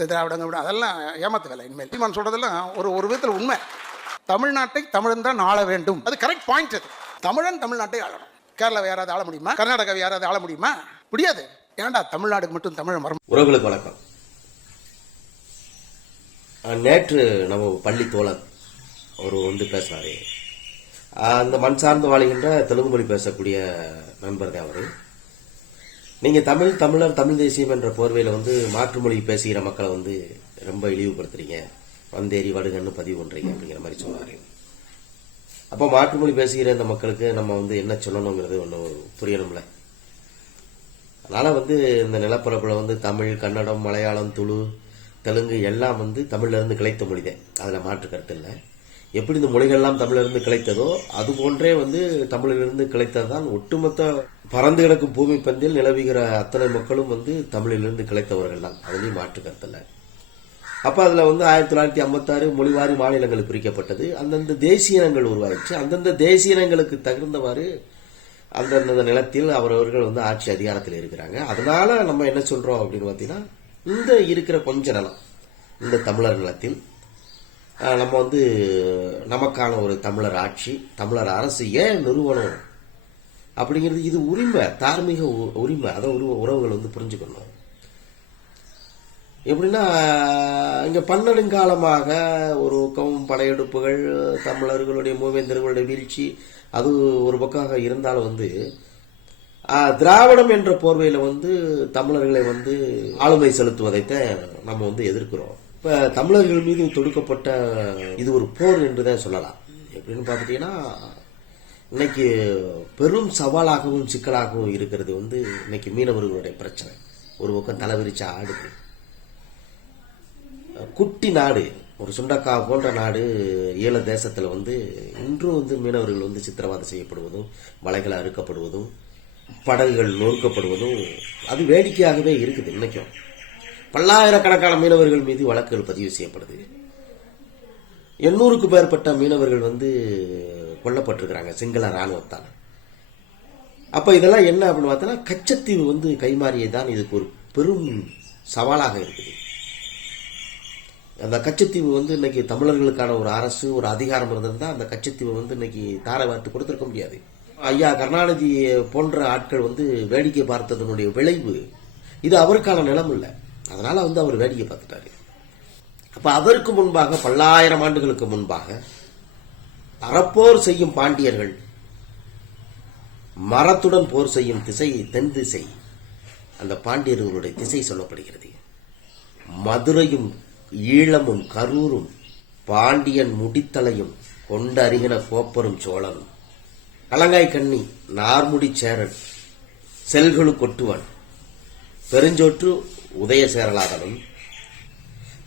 இந்த திராவிடங்க விட அதெல்லாம் ஏமாத்து வேலை இனிமேல். சீமான் சொல்கிறதெல்லாம் ஒரு ஒரு விதத்தில் உண்மை. தமிழ்நாட்டை தமிழன் தான் ஆள வேண்டும். அது கரெக்ட் பாயிண்ட் அது. தமிழன் தமிழ்நாட்டை ஆளணும். கேரளாவை யாராவது ஆள முடியுமா? கர்நாடகாவை யாராவது ஆள முடியுமா? முடியாது. ஏன்டா தமிழ்நாடுக்கு மட்டும் தமிழ் மரம் உறவுகளுக்கு வணக்கம். நேற்று நம்ம பள்ளி தோழர் அவர் வந்து பேசினாரு அந்த மண் சார்ந்து வாழ்கின்ற தெலுங்கு மொழி பேசக்கூடிய நண்பர் அவர். நீங்க தமிழ் தமிழர் தமிழ் தேசியம் என்ற போர்வையில வந்து மாற்று மொழி பேசுகிற மக்களை வந்து ரொம்ப இழிவுபடுத்துறீங்க. வந்தேரி வடுகன்னு பதிவு பண்றீங்க அப்படிங்கிற மாதிரி சொன்னாரு அப்போ மாற்று மொழி பேசுகிற இந்த மக்களுக்கு நம்ம வந்து என்ன சொல்லணுங்கிறது ஒன்றும் புரியணும்ல. அதனால வந்து இந்த நிலப்பரப்புல வந்து தமிழ் கன்னடம் மலையாளம் துளு தெலுங்கு எல்லாம் வந்து தமிழ்ல இருந்து கிளைத்த மொழிதான். அதுல மாற்று கருத்து இல்லை. எப்படி இந்த மொழிகள்லாம் தமிழிலிருந்து கிளைத்ததோ அது போன்றே வந்து தமிழிலிருந்து கிளைத்ததுதான் ஒட்டுமொத்த பறந்து கிடக்கும் பூமி பந்தில் நிலவுகிற அத்தனை மக்களும் வந்து தமிழிலிருந்து கிளைத்தவர்கள் தான் அதுலேயும் மாற்று கருத்து இல்லை அப்ப வந்து ஆயிரத்தி தொள்ளாயிரத்தி ஐம்பத்தாறு மொழிவாரி மாநிலங்கள் பிரிக்கப்பட்டது. அந்தந்த தேசிய இனங்கள் உருவாயிடுச்சு. அந்தந்த தேசிய இனங்களுக்கு தகுந்தவாறு அந்தந்த நிலத்தில் அவரவர்கள் வந்து ஆட்சி அதிகாரத்தில் இருக்கிறாங்க. அதனால நம்ம என்ன சொல்றோம் அப்படின்னு பார்த்தீங்கன்னா இந்த இருக்கிற கொஞ்ச நிலம் இந்த தமிழர் நிலத்தில் நம்ம வந்து நமக்கான ஒரு தமிழர் ஆட்சி தமிழர் அரசு ஏன் நிறுவனம் அப்படிங்கிறது இது உரிமை தார்மீக உ- உரிமை. அதை உரிமை உறவுகள் வந்து புரிஞ்சுக்கணும். எப்படின்னா இங்கே பன்னெடுங்காலமாக ஒரு பக்கம் படையெடுப்புகள் தமிழர்களுடைய மூவேந்தர்களுடைய வீழ்ச்சி அது ஒரு பக்கம் இருந்தாலும் வந்து திராவிடம் என்ற போர்வையில் வந்து தமிழர்களை வந்து ஆளுமை செலுத்துவதைத்தான் நம்ம வந்து எதிர்க்கிறோம். இப்ப தமிழர்கள் மீது தொடுக்கப்பட்ட இது ஒரு போர் என்றுதான் சொல்லலாம். எப்படின்னு பார்த்துட்டீங்கன்னா இன்னைக்கு பெரும் சவாலாகவும் சிக்கலாகவும் இருக்கிறது வந்து இன்னைக்கு மீனவர்களுடைய பிரச்சனை. ஒரு பக்கம் தலைவிரிச்சா ஆடுது குட்டி நாடு ஒரு சுண்டக்கா போன்ற நாடு ஈழ தேசத்துல வந்து இன்றும் வந்து மீனவர்கள் வந்து சித்திரவதை செய்யப்படுவதும் வலைகள் அறுக்கப்படுவதும் படகுகள் நொறுக்கப்படுவதும் அது வேடிக்கையாகவே இருக்குது இன்னைக்கும். பல்லாயிரக்கணக்கான மீனவர்கள் மீது வழக்குகள் பதிவு செய்யப்படுது. எண்ணூறுக்கு மேற்பட்ட மீனவர்கள் வந்து கொல்லப்பட்டிருக்கிறாங்க சிங்கள இராணுவத்தால். அப்ப இதெல்லாம் என்ன அப்படின்னு பார்த்தா கச்சத்தீவு வந்து கைமாறியதான் இதுக்கு ஒரு பெரும் சவாலாக இருக்குது. அந்த கச்சத்தீவு வந்து இன்னைக்கு தமிழர்களுக்கான ஒரு அரசு ஒரு அதிகாரம் இருந்திருந்தா அந்த கச்சத்தீவை வந்து இன்னைக்கு தாரை வார்த்து கொடுத்துருக்க முடியாது. ஐயா கருணாநிதி போன்ற ஆட்கள் வந்து வேடிக்கை பார்த்ததனுடைய விளைவு இது அவருக்கான நிலம் இல்லை. அதனால வந்து அவர் வேடிக்கை பார்த்துட்டாரு. அப்ப அதற்கு முன்பாக பல்லாயிரம் ஆண்டுகளுக்கு முன்பாக அறப்போர் செய்யும் பாண்டியர்கள் மரத்துடன் போர் செய்யும் திசை தென் திசை அந்த பாண்டியர்களுடைய திசை சொல்லப்படுகிறது. மதுரையும் ஈழமும் கரூரும் பாண்டியன் முடித்தலையும் கொண்டறிகின கோப்பரும் சோழனும். கலங்காய் கண்ணி நார்முடி சேரன் செல்களு கொட்டுவன் பெருஞ்சோற்று உதய சேரலாதனும்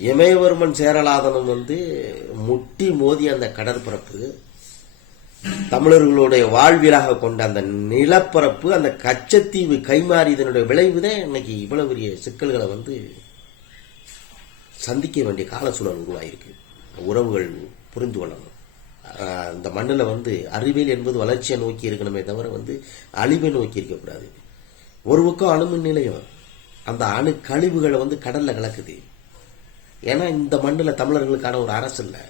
இமயவர்மன் சேரலாதனும் வந்து முட்டி மோதி அந்த கடற்பரப்பு தமிழர்களுடைய வாழ்வியலாக கொண்ட அந்த நிலப்பரப்பு அந்த கச்சத்தீவு கைமாறி இதனுடைய விளைவுதான் இன்னைக்கு இவ்வளவு பெரிய சிக்கல்களை வந்து சந்திக்க வேண்டிய கால சூழல் உருவாயிருக்கு. உறவுகள் புரிந்து கொள்ளணும். ஆஹ் மண்ணில் வந்து அறிவியல் என்பது வளர்ச்சியை நோக்கி இருக்கணுமே தவிர வந்து அழிவை நோக்கி இருக்கக்கூடாது. ஒரு பக்கம் அணுமின் நிலையம். அந்த அணு கழிவுகளை வந்து கடல்ல கலக்குது. ஏன்னா இந்த மண்ணில் தமிழர்களுக்கான ஒரு அரசு இல்லை.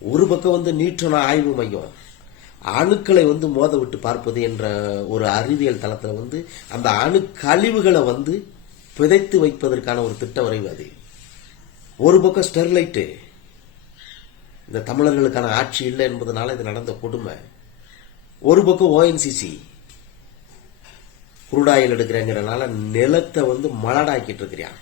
ஒரு பக்கம் வந்து நீற்றண ஆய்வு மையம். அணுக்களை வந்து மோத விட்டு பார்ப்பது என்ற ஒரு அறிவியல் தளத்தில் வந்து அந்த அணு கழிவுகளை வந்து பிதைத்து வைப்பதற்கான ஒரு திட்ட வரைவு அது. ஒரு பக்கம் ஸ்டெர்லைட்டு. இந்த தமிழர்களுக்கான ஆட்சி இல்லை என்பதனால இது நடந்த கொடுமை. ஒரு பக்கம் ஓஎன்சிசி குருடாயில் எடுக்கிறேங்கிறனால நிலத்தை வந்து மலடாக்கிட்டு இருக்கிறான்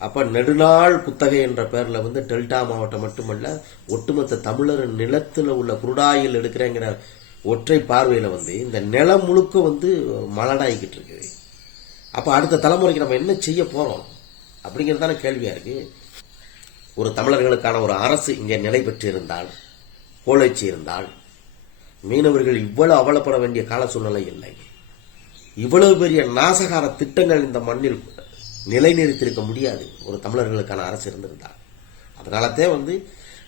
அப்ப நெடுநாள் குத்தகை என்ற பேர்ல வந்து டெல்டா மாவட்டம் மட்டுமல்ல ஒட்டுமொத்த தமிழர் நிலத்துல உள்ள குருடாயில் எடுக்கிறேங்கிற ஒற்றை பார்வையில வந்து இந்த நிலம் முழுக்க வந்து மலடாகிக்கிட்டு இருக்குது அப்ப அடுத்த தலைமுறைக்கு நம்ம என்ன செய்ய போறோம்? அப்படிங்கறதான கேள்வியா இருக்கு. ஒரு தமிழர்களுக்கான ஒரு அரசு இங்கே நிலை பெற்றிருந்தால் கோழைச்சி இருந்தால் மீனவர்கள் இவ்வளவு அவலப்பட வேண்டிய கால சூழ்நிலை இல்லை. இவ்வளவு பெரிய நாசகார திட்டங்கள் இந்த மண்ணில் நிலைநிறுத்தியிருக்க முடியாது. ஒரு தமிழர்களுக்கான அரசு இருந்திருந்தால். அதனாலத்தே வந்து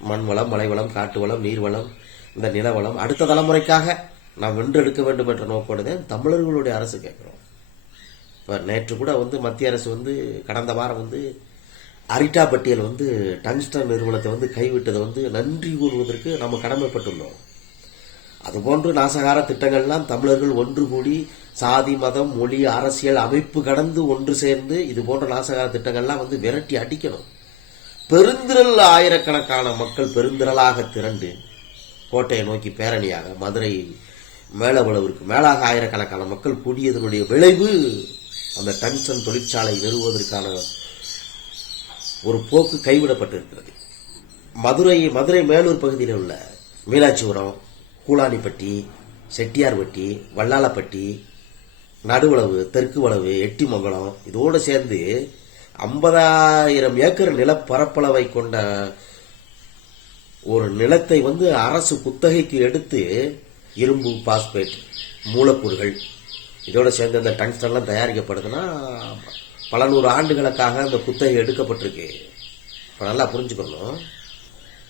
மண் வளம் மலை வளம் காட்டு வளம் நீர் வளம் இந்த நிலவளம் அடுத்த தலைமுறைக்காக நாம் வென்றெடுக்க வேண்டும் என்ற நோக்கோடு தமிழர்களுடைய அரசு கேட்குறோம். இப்போ நேற்று கூட வந்து மத்திய அரசு வந்து கடந்த வாரம் வந்து அரிட்டா பட்டியல் வந்து டங்ஸ்டன் நிறுவனத்தை வந்து கைவிட்டதை வந்து நன்றி கூறுவதற்கு நம்ம கடமைப்பட்டுள்ளோம். அதுபோன்று நாசகார திட்டங்கள்லாம் தமிழர்கள் ஒன்று கூடி சாதி மதம் மொழி அரசியல் அமைப்பு கடந்து ஒன்று சேர்ந்து இது போன்ற நாசகார திட்டங்கள்லாம் வந்து விரட்டி அடிக்கணும். பெருந்திரல் ஆயிரக்கணக்கான மக்கள் பெருந்திரளாக திரண்டு கோட்டையை நோக்கி பேரணியாக மதுரை மேலவளவிற்கு மேலாக ஆயிரக்கணக்கான மக்கள் கூடியதனுடைய விளைவு அந்த டன்சன் தொழிற்சாலை நிறுவுவதற்கான ஒரு போக்கு கைவிடப்பட்டிருக்கிறது. மதுரை மதுரை மேலூர் பகுதியில் உள்ள மீனாட்சிபுரம் கூலானிப்பட்டி செட்டியார்பட்டி வல்லாளப்பட்டி நடுவளவு தெற்கு வளவு எட்டிமங்கலம் இதோடு சேர்ந்து ஐம்பதாயிரம் ஏக்கர் நிலப்பரப்பளவை கொண்ட ஒரு நிலத்தை வந்து அரசு குத்தகைக்கு எடுத்து இரும்பு பாஸ்பேட் மூலக்கூறுகள் இதோடு சேர்ந்து அந்த டங்ஸ்டன்லாம் தயாரிக்கப்படுதுன்னா பல நூறு ஆண்டுகளுக்காக அந்த குத்தகை எடுக்கப்பட்டிருக்கு. இப்போ நல்லா புரிஞ்சுக்கணும்.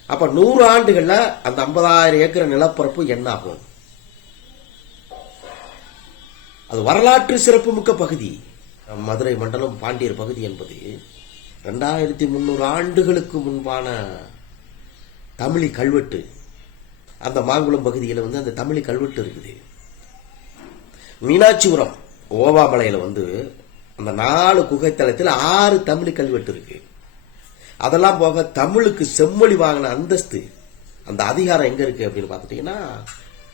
அப்ப நூறு ஆண்டுகள்ல அந்த ஐம்பதாயிரம் ஏக்கர் நிலப்பரப்பு என்ன ஆகும்? அது வரலாற்று சிறப்புமிக்க பகுதி. மதுரை மண்டலம் பாண்டியர் பகுதி என்பது ரெண்டாயிரத்தி முந்நூறு ஆண்டுகளுக்கு முன்பான தமிழி கல்வெட்டு. அந்த மாங்குளம் பகுதியில் வந்து அந்த தமிழி கல்வெட்டு இருக்குது. மீனாட்சிபுரம் ஓவாமலையில வந்து அந்த நாலு குகைத்தலத்தில் ஆறு தமிழ் கல்வெட்டு இருக்கு. அதெல்லாம் போக தமிழுக்கு செம்மொழி வாங்கின அந்தஸ்து அந்த அதிகாரம் எங்க இருக்கு அப்படின்னு பார்த்துட்டீங்கன்னா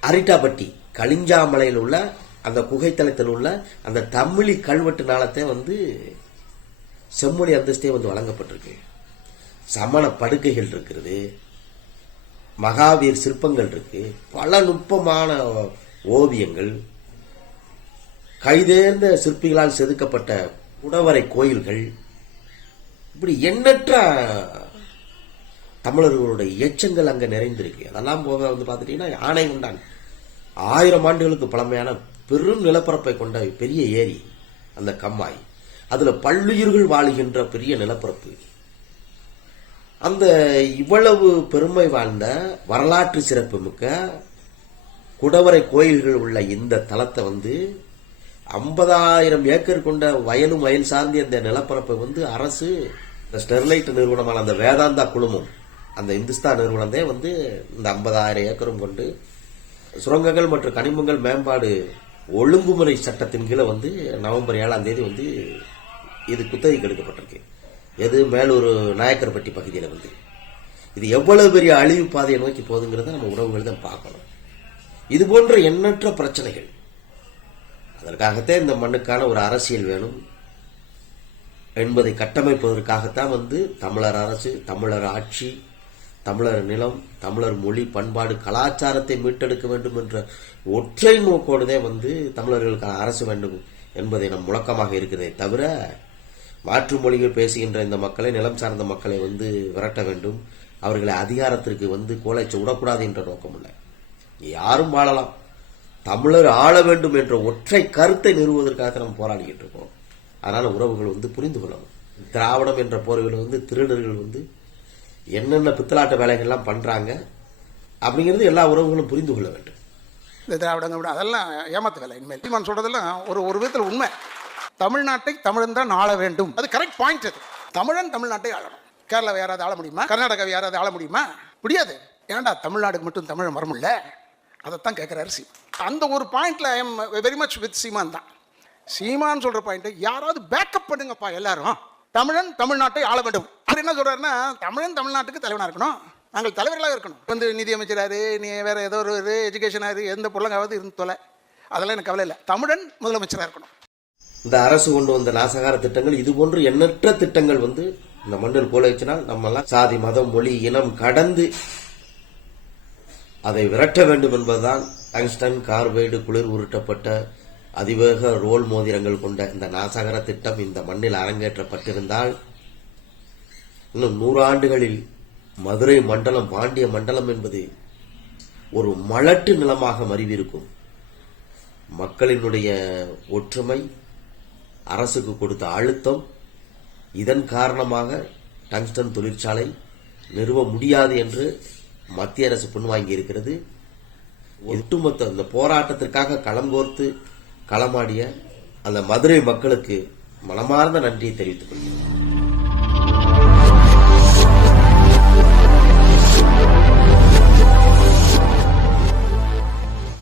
அரிட்டாப்பட்டி கலிஞ்சாமலையில் உள்ள அந்த குகைத்தலத்தில் உள்ள அந்த தமிழி கல்வெட்டு நாளத்தை வந்து செம்மொழி அந்தஸ்தே வந்து வழங்கப்பட்டிருக்கு. சமண படுக்கைகள் இருக்கிறது மகாவீர் சிற்பங்கள் இருக்கு பல நுட்பமான ஓவியங்கள் கைதேர்ந்த சிற்பிகளால் செதுக்கப்பட்ட குடவரை கோயில்கள் இப்படி எண்ணற்ற தமிழர்களுடைய எச்சங்கள் அங்க நிறைந்திருக்கு. அதெல்லாம் போக வந்து பார்த்துட்டீங்கன்னா யானை உண்டான். ஆயிரம் ஆண்டுகளுக்கு பழமையான பெரும் நிலப்பரப்பை கொண்ட பெரிய ஏரி அந்த கம்மாய். அதுல பல்லுயிர்கள் வாழுகின்ற பெரிய நிலப்பரப்பு. அந்த இவ்வளவு பெருமை வாழ்ந்த வரலாற்று சிறப்புமிக்க குடவரை கோயில்கள் உள்ள இந்த தலத்தை வந்து ஐம்பதாயிரம் ஏக்கர் கொண்ட வயலும் வயல் சார்ந்த இந்த நிலப்பரப்பை வந்து அரசு இந்த ஸ்டெர்லைட் நிறுவனமான அந்த வேதாந்தா குழுமம் அந்த இந்துஸ்தான் நிறுவனத்தே வந்து இந்த ஐம்பதாயிரம் ஏக்கரும் கொண்டு சுரங்கங்கள் மற்றும் கனிமங்கள் மேம்பாடு ஒழுங்குமுறை சட்டத்தின் கீழே வந்து நவம்பர் ஏழாம் தேதி வந்து இது குத்தகைக்கு எடுக்கப்பட்டிருக்கு. எது? மேலூர் நாயக்கர்பட்டி பகுதியில் வந்து. இது எவ்வளவு பெரிய அழிவு பாதையை நோக்கி போகுதுங்கிறத நம்ம உறவுகள் தான் பார்க்கணும். இது போன்ற எண்ணற்ற பிரச்சனைகள். அதற்காகத்தான் இந்த மண்ணுக்கான ஒரு அரசியல் வேணும். என்பதை கட்டமைப்பதற்காகத்தான் வந்து தமிழர் அரசு தமிழர் ஆட்சி தமிழர் நிலம் தமிழர் மொழி பண்பாடு கலாச்சாரத்தை மீட்டெடுக்க வேண்டும் என்ற ஒற்றை நோக்கோடுதே வந்து தமிழர்களுக்கான அரசு வேண்டும் என்பதை நம் முழக்கமாக இருக்கிறதே தவிர மாற்று மொழிகள் பேசுகின்ற இந்த மக்களை நிலம் சார்ந்த மக்களை வந்து விரட்ட வேண்டும். அவர்களை அதிகாரத்திற்கு வந்து கோலைச்சு விடக்கூடாது என்ற நோக்கம் இல்லை. யாரும் வாழலாம். தமிழர் ஆள வேண்டும் என்ற ஒற்றை கருத்தை நிறுவுவதற்காக நம்ம போராடிக்கிட்டு இருக்கோம். அதனால உறவுகள் வந்து புரிந்து கொள்ளணும். திராவிடம் என்ற போர்வில் வந்து திருடர்கள் வந்து என்னென்ன பித்தலாட்ட வேலைகள்லாம் பண்றாங்க அப்படிங்கிறது எல்லா உறவுகளும் புரிந்து கொள்ள வேண்டும். இந்த திராவிடங்க விட அதெல்லாம் ஏமாத்து வேலை இனிமேல். சீமான் சொல்றதெல்லாம் ஒரு ஒரு விதத்தில் உண்மை. தமிழ்நாட்டை தமிழன் தான் ஆள வேண்டும். அது கரெக்ட் பாயிண்ட் அது. தமிழன் தமிழ்நாட்டை ஆளணும். கேரளாவை யாராவது ஆள முடியுமா? கர்நாடகாவை யாராவது ஆள முடியுமா? முடியாது. ஏன்டா தமிழ்நாடுக்கு மட்டும் தமிழ் வரமுல்ல அதைத்தான் கேட்குறாரு சீமான். அந்த ஒரு பாயிண்ட்ல I am very much with Seeman தான். சீமான்னு சொல்ற பாயிண்ட் யாராவது பேக்கப் பண்ணுங்கப்பா எல்லாரும். தமிழன் தமிழ்நாட்டை ஆள வேண்டும். அவர் என்ன சொல்றாருன்னா தமிழன் தமிழ்நாட்டுக்கு தலைவனா இருக்கணும். நாங்கள் தலைவர்களாக இருக்கணும். வந்து நிதியமைச்சராரு நீ வேற ஏதோ ஒரு எஜுகேஷனாரு எந்த பொருளங்காவது இருந்து தொலை. அதெல்லாம் எனக்கு கவலை இல்லை. தமிழன் முதலமைச்சராக இருக்கணும். இந்த அரசு கொண்டு வந்த நாசகார திட்டங்கள் இது போன்று எண்ணற்ற திட்டங்கள் வந்து இந்த மண்ணில் கோலைச்சினால் நம்ம எல்லாம் சாதி மதம் மொழி இனம் கடந்து அதை விரட்ட வேண்டும் என்பதுதான் டங்ஸ்டன் கார்பைடு குளிர் உருட்டப்பட்ட அதிவேக ரோல் மோதிரங்கள் கொண்ட இந்த நாசகர திட்டம் இந்த மண்ணில் அரங்கேற்றப்பட்டிருந்தால் இன்னும் நூறாண்டுகளில் மதுரை மண்டலம் பாண்டிய மண்டலம் என்பது ஒரு மலட்டு நிலமாக மறிவிருக்கும். மக்களினுடைய ஒற்றுமை அரசுக்கு கொடுத்த அழுத்தம் இதன் காரணமாக டங்ஸ்டன் தொழிற்சாலை நிறுவ முடியாது என்று மத்திய அரசு பின்வாங்கி இருக்கிறது ஒட்டுமொத்த இந்த போராட்டத்திற்காக களம் கோர்த்து களமாடிய அந்த மதுரை மக்களுக்கு மனமார்ந்த நன்றியை தெரிவித்துக் கொள்கிறேன்.